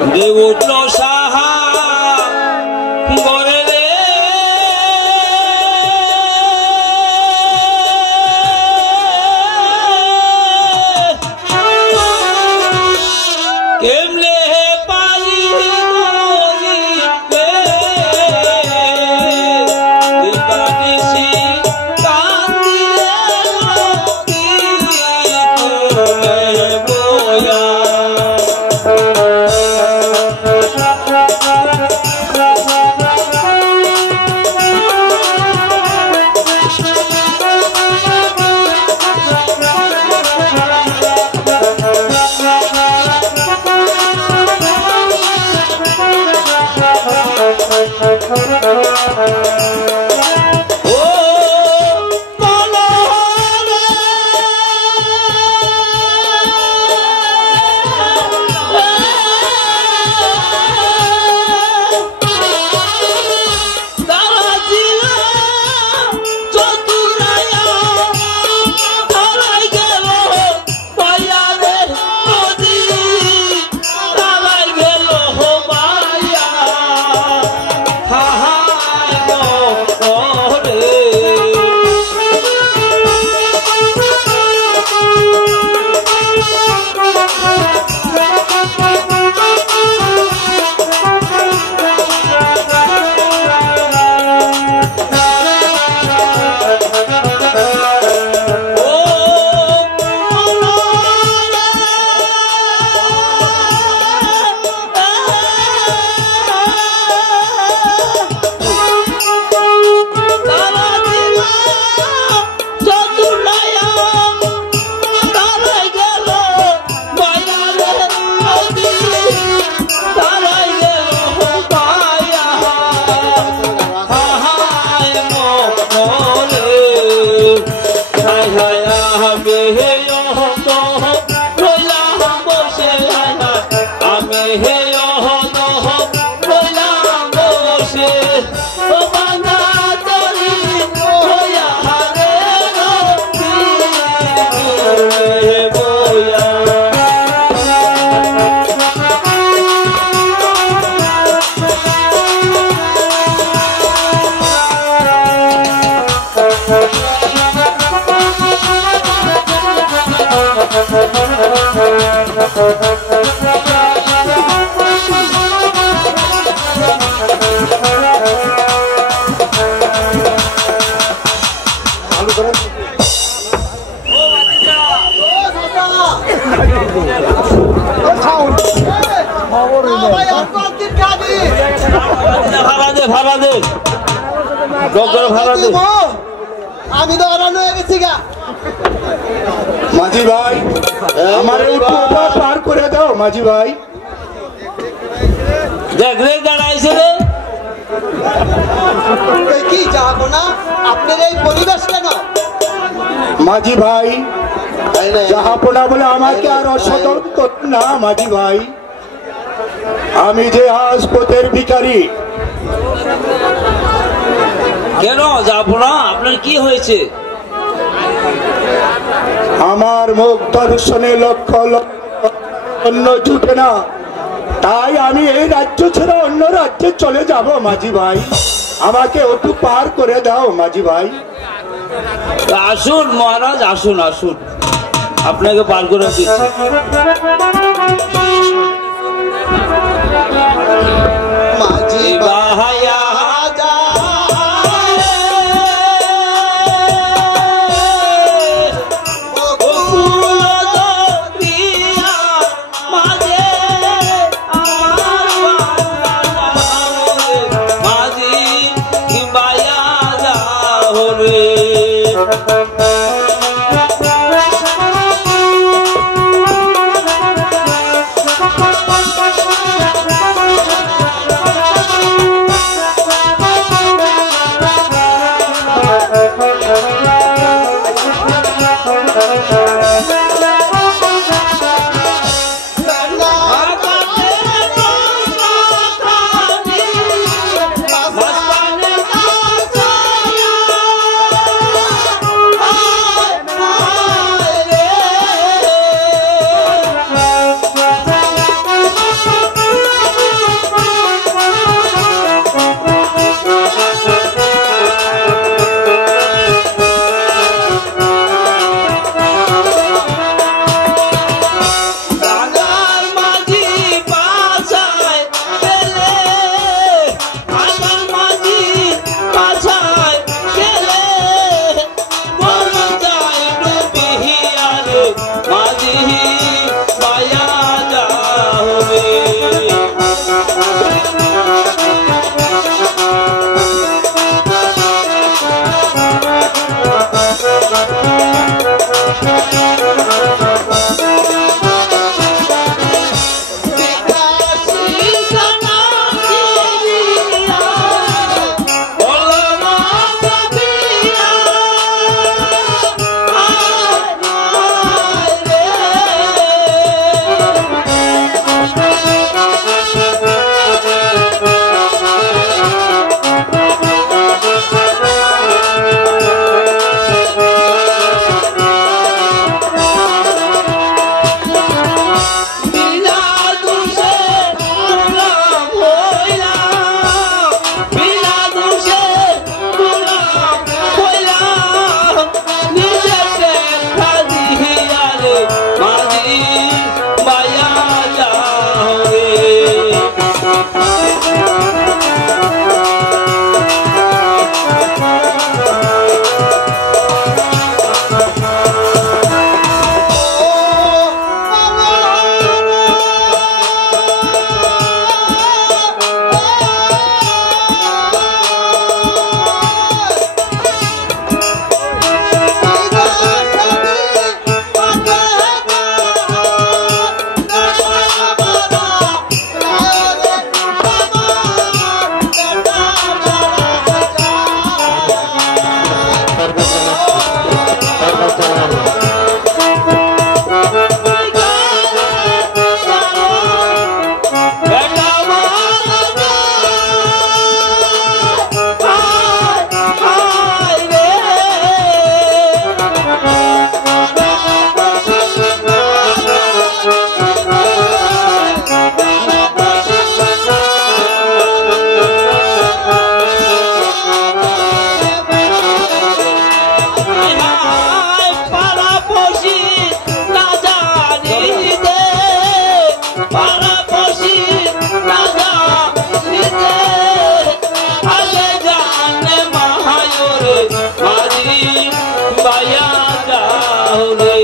উঠল সাহা করে রে কেমনে পারি আমি তো অরান হয়ে গেছি গা মাঝি ভাই আমার পার করে দাও মাঝি ভাই দেখ রে দাঁড়াইছে রে কি যাবো না আপনার এই পরিবেশ কেন মাঝি ভাই যাহাপনা বলে আমাকে আর অসতর্ক না মাঝি ভাই আমি যে আজ পথের ভিখারি কেন যাবো না আপনার কি হয়েছে আমার মুখ দর্শনে লক্ষ অন্য জুটে না তাই আমি এই রাজ্য ছেড়ে অন্য রাজ্যে চলে যাব মাঝি ভাই আমাকে একটু পার করে দাও মাঝি ভাই আসুন মহারাজ আসুন আসুন আপনাকে পার করে দিচ্ছি মাঝি বাহায়া পাড়াপড়শি রাজা নিতে আগে জানে মাহায়রে মাঝি বাইয়া যাও রে।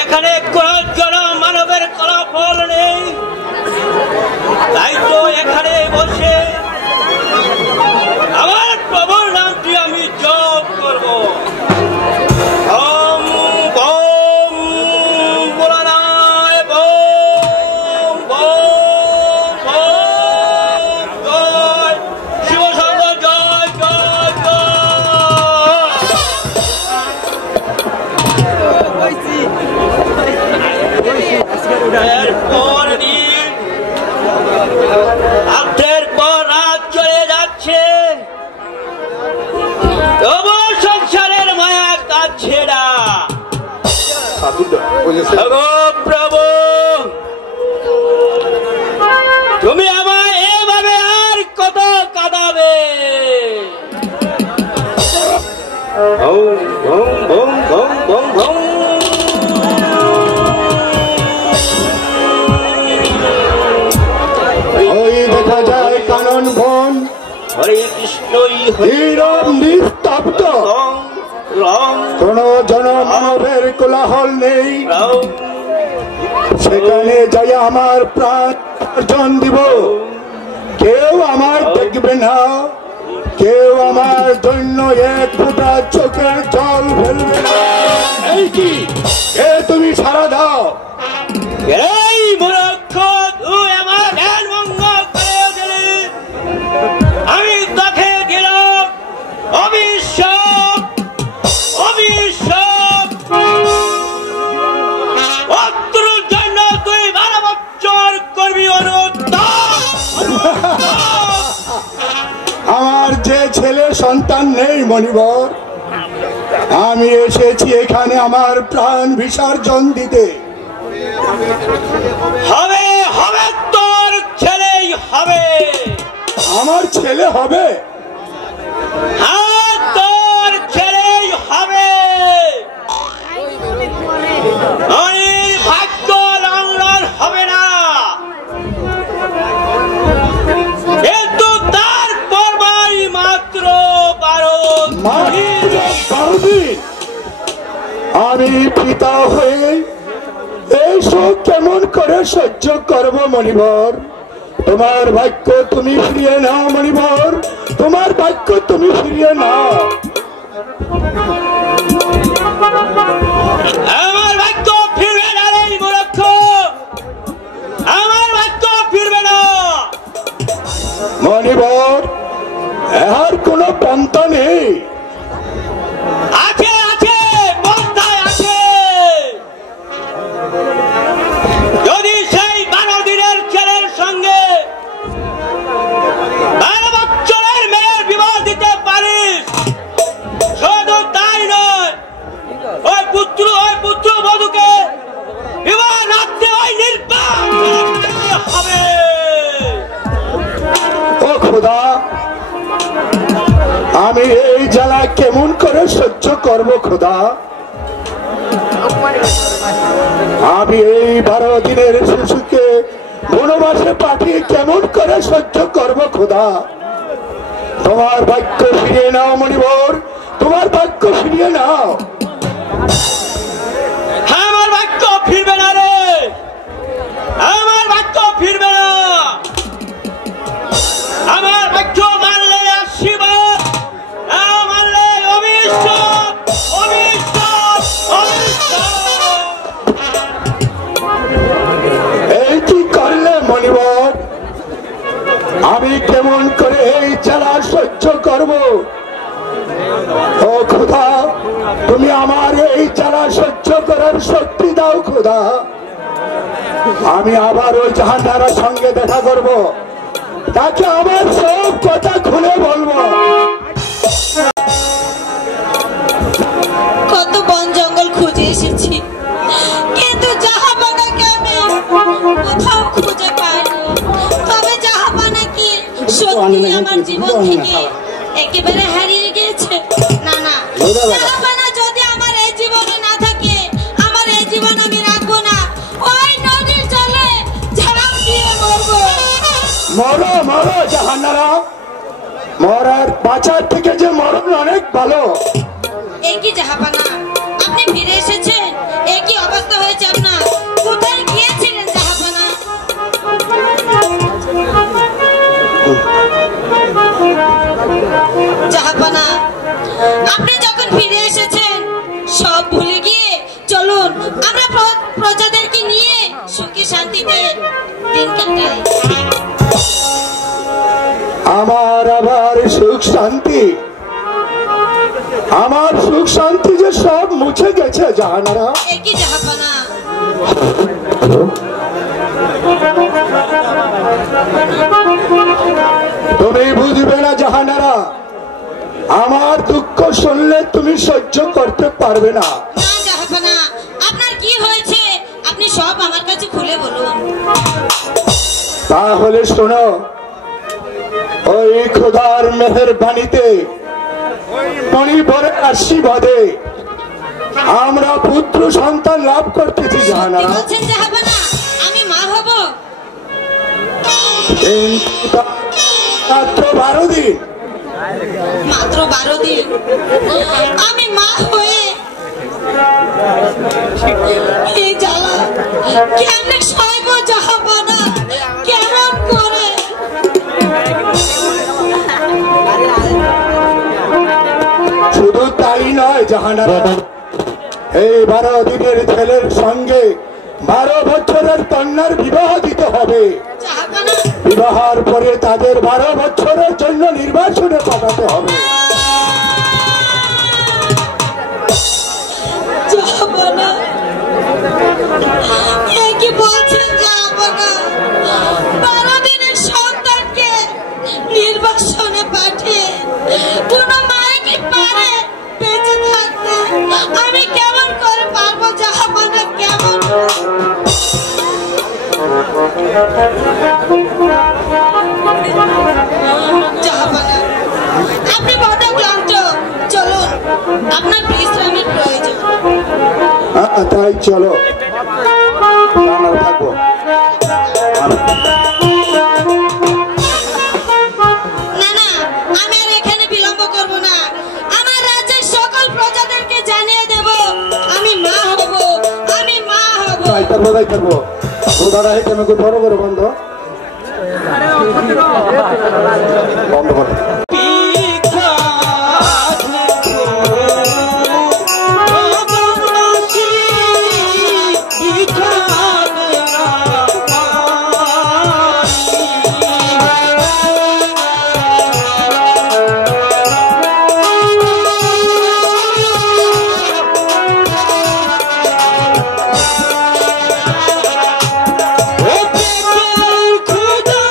এখানে কোন মানবের ফলাফল নেই, তাই তো এখানে বসে আমার প্রভুর নামটি আমি জপ করব। ওম ওম ভোলানাথ ওম ওম ওম জয় শিব শম্ভ জয় জয় জয়। এরপর দিন রাতের পর রাত চলে যাচ্ছে, তবু সংসারের মায়া কাটছে না। প্রভু তুমি আমায় এভাবে আর কত কাঁদাবে? ওম ওম ওম ওম ওম ওম। ওই দেখা যায় কানন বন হরে কৃষ্ণ নীরব নিস্তব্ধ, কোন জনমানবের কোলাহল নেই। সেখানে যাই আমার প্রাণ অর্জন দিব, কেউ আমার দেখবে না, কেউ আমার জন্য এক ফোঁটা চোখের জল ফেলবে না। এই কি এ তুমি সারা দাও? এই মূর্খ তুই আমার ধ্যান ভঙ্গ করে দিলি, আমি তোকে দিলাম অভিশাপ অভিশাপ। অত্রুর জন্য তুই 12 বছর করবি অনুতাপ। আমার যে ছেলে সন্তান নেই মণিবর, আমি এসেছি এখানে আমার প্রাণ বিসর্জন দিতে। হবে হবে তোর ছেলেই হবে। আমার ছেলে হবে? হ্যাঁ তোর ছেলেই হবে। অনির ভাগ্য লাঙ্গল হবে না, কিন্তু তার পরবাই মাত্র 12 দিন। আমি পিতা হয়ে এই শোক কেমন করে সহ্য করব মণিবর? তোমার ভাগ্য তুমি ফিরিয়ে নাও মণিবর, তোমার ভাগ্য তুমি ফিরিয়ে নাও। আমার ভাগ্য ফিরবে না রে মূর্খ, আমার ভাগ্য ফিরবে না। মণিবর এর কোনো পন্থা নেই? আছে আছে, পন্থায় আছে। যদি সেই 12 দিনের ছেলের সঙ্গে 12 বছরের মেয়ের বিবাহ দিতে পারিস, শুধু তাই নয়, ওই পুত্র বধূকে বিবাহ রাখতে ওই নির্বাণ হবে। ও খোদা, আমি এই জ্বালা কেমন করে সহ্য করব খোদা? আমি এই 12 দিনের শিশুকে বনবাসে পাঠিয়ে কেমন করে সহ্য করব খোদা? তোমার ভাগ্য ফিরিয়ে নাও মণিবর, তোমার ভাগ্য ফিরিয়ে নাও। আমার ভাগ্য ফিরবে না রে, আমার ভাগ্য ফিরবে না। আমার ভাগ্য মানলে আশীর্বাদ, মানলে অভিশাপ অভিশাপ অভিশাপ। এই কি করলে মণিবর? আমি কেমন করে এই জ্বালা সহ্য করব? ও খোদা, তুমি আমার এই জ্বালা সহ্য করার শক্তি দাও খোদা। আমি আবার ওই জাহান্নারার সঙ্গে দেখা করব, তাকে আমার সব কথা খুলে বলবো। কত বন জঙ্গল খুঁজে এসেছি, কিন্তু জাহাপানাকে আমি কোথাও খুঁজে পাইনি। তবে জাহাপানা কি সত্যি আমার জীবন থেকে একেবারে হারিয়ে গিয়েছে? না না, জাহাপানা যদি আমার এই জীবনে না থাকে, আমার এই জীবন আমি রাখবো না। ওই নদীর জলে ঝাঁপ দিয়ে মরবো। মরো মরো জাহান্নারা, মরার বাঁচার থেকে যে মরণ অনেক ভালো। একই জাহাপানা, আপনি ফিরে এসেছেন, একই অবস্থা হয়েছে আপনার। কোথায় গিয়েছিলেন জাহাপানা? জাহাপানা, আপনি যখন ফিরে এসেছেন সব ভুলে গিয়ে চলুন আমরা প্রজাদেরকে নিয়ে সুখে শান্তিতে দিন কাটাই। আমার আবার সুখ শান্তি, আমার সুখ শান্তি যে সব মুছে গেছে জাহানারা। একই জাহাপানা, তুমি বুঝবে না জাহানারা, আমার দুঃখ শুনলে তুমি সহ্য করতে পারবে না। না জাহাপানা, আপনার কি হয়েছে আপনি সব আমার কাছে খুলে বলুন। তাহলে শোনো, ওই খোদার মেহেরবানিতে মণিপুরের আশীর্বাদে আমরা পুত্র সন্তান লাভ করতেছি সত্যি জাহানারা। বলছেন জাহাপানা, আমি মা হব? কিন্তু মাত্র 12 দিন। মাত্র 12 দিন আমি মা হয়ে এই জ্বালা কেমনে সইব জাহাপানা? কেমন করে? শুধু তাই নয় জাহানারা, এই 12 দিনের ছেলের সঙ্গে 12 বছরের কন্যার বিবাহ দিতে হবে। জাহাপানা, বিবাহের পরে তাদের 12 বছরের জন্য নির্বাচনে পাঠাতে হবে। জাহাপানা, এ কি বলছেন জাহাপানা? 12 দিনের সন্তানকে নির্বাসনে পাঠিয়ে কোন মাই কি পারে বেঁচে থাকতে? আমি কেমন করে পারবো জাহাপানা? কেমন? জাহাপানা, আপনি বড় ক্লান্ত, চলুন, আপনার বিশ্রামের প্রয়োজন। তাই চলো, আমরা থাকবো। না না, আমি আর এখানে বিলম্ব করব না। আমার রাজ্যের সকল প্রজাদেরকে জানিয়ে দেব আমি মা হব, আমি মা হব। তাই করবো। খোদারা হে কেমন করে বড় করে বন্ধ বন্ধ করে। খুদা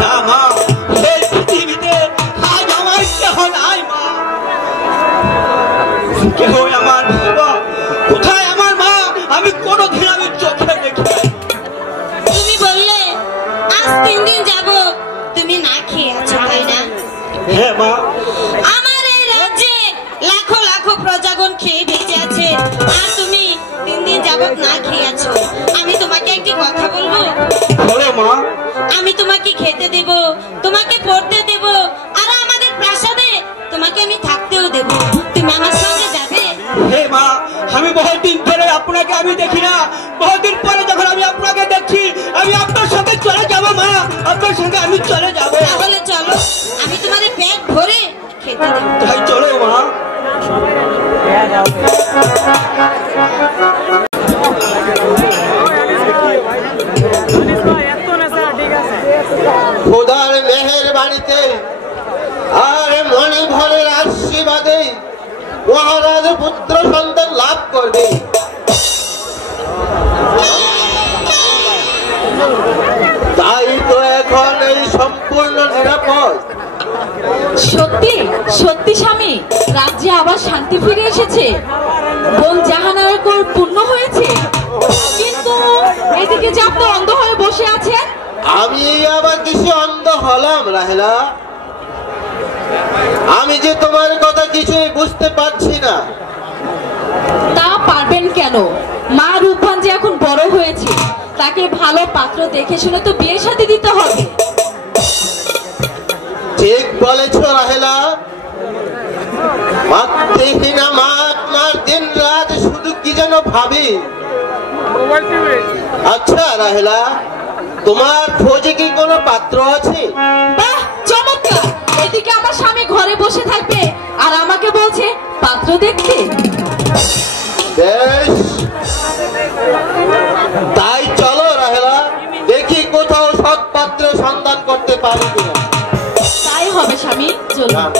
না মা, এই পৃথিবীতে আজ আমার কেহ নাই মা। কেহ আমার বাবা, কোথায় আমার মা? আমি কোনোদিন আমি চোখে দেখি নাই। তুমি বললে আজ 3 দিন যাব তুমি না খেয়ে আছো, তাই না? হ্যাঁ মা। আমার এই রাজ্যে লাখো লাখো প্রজাগণ খেয়ে বেঁচে আছে, আর তুমি 3 দিন যাবত না খেয়ে আছো। আমি তোমাকে একটি কথা বলবো? বলো মা। আমি তোমাকে খেতে দেব, তোমাকে পড়তে দেব, আর আমাদের প্রাসাদে তোমাকে আমি থাকতেও দেব। তুমি আমার সঙ্গে যাবে? হে মা, আমি বহুদিন ধরে আপনাকে আমি দেখি না। বহুদিন পরে যখন আমি আপনাকে দেখছি, আমি আপনার সঙ্গে চলে যাব মা। আপনার সঙ্গে আমি চলে যাব। তাহলে চলো, আমি তোমাদের পেট ভরে খেতে দেব। তাই চলো মা। খোদার মেহেরবানিতে আর মনে ভরের আশীর্বাদে মহারাজ পুত্র সন্তান লাভ করবে। তাই তো এখন এই সম্পূর্ণ নিরাপদ। সত্যি সত্যি স্বামী, রাজ্যে আবার শান্তি ফিরে এসেছে। বোন জাহানার কোর পূর্ণ হয়েছে। কিন্তু এদিকে যে আপনি অন্ধ হয়ে বসে আছেন। আমি আবার কিছু অন্ধ হলাম রাহেলা? আমি যে তোমার কথা কিছুই বুঝতে পারছি না। তা পারবেন কেন? মা রূপবান যে এখন বড় হয়েছে, তাকে ভালো পাত্র দেখে শুনে তো বিয়ে শাদী দিতে হবে। ঠিক বলেছ রাহেলা। মাতৃহীনা মা আপনার দিন রাত শুধু কি যেন ভাবি। আচ্ছা রাহেলা, তোমার খোঁজে কি কোনো পাত্র আছে? বাহ, চমৎকার! এদিকে আমার স্বামী ঘরে বসে থাকবে আর আমাকে বলছে পাত্র দেখতে। বেশ, তাই চলো রাহেলা, দেখি কোথাও সৎ পাত্রের সন্ধান করতে পারি কিনা। তাই হবে স্বামী, চলুন।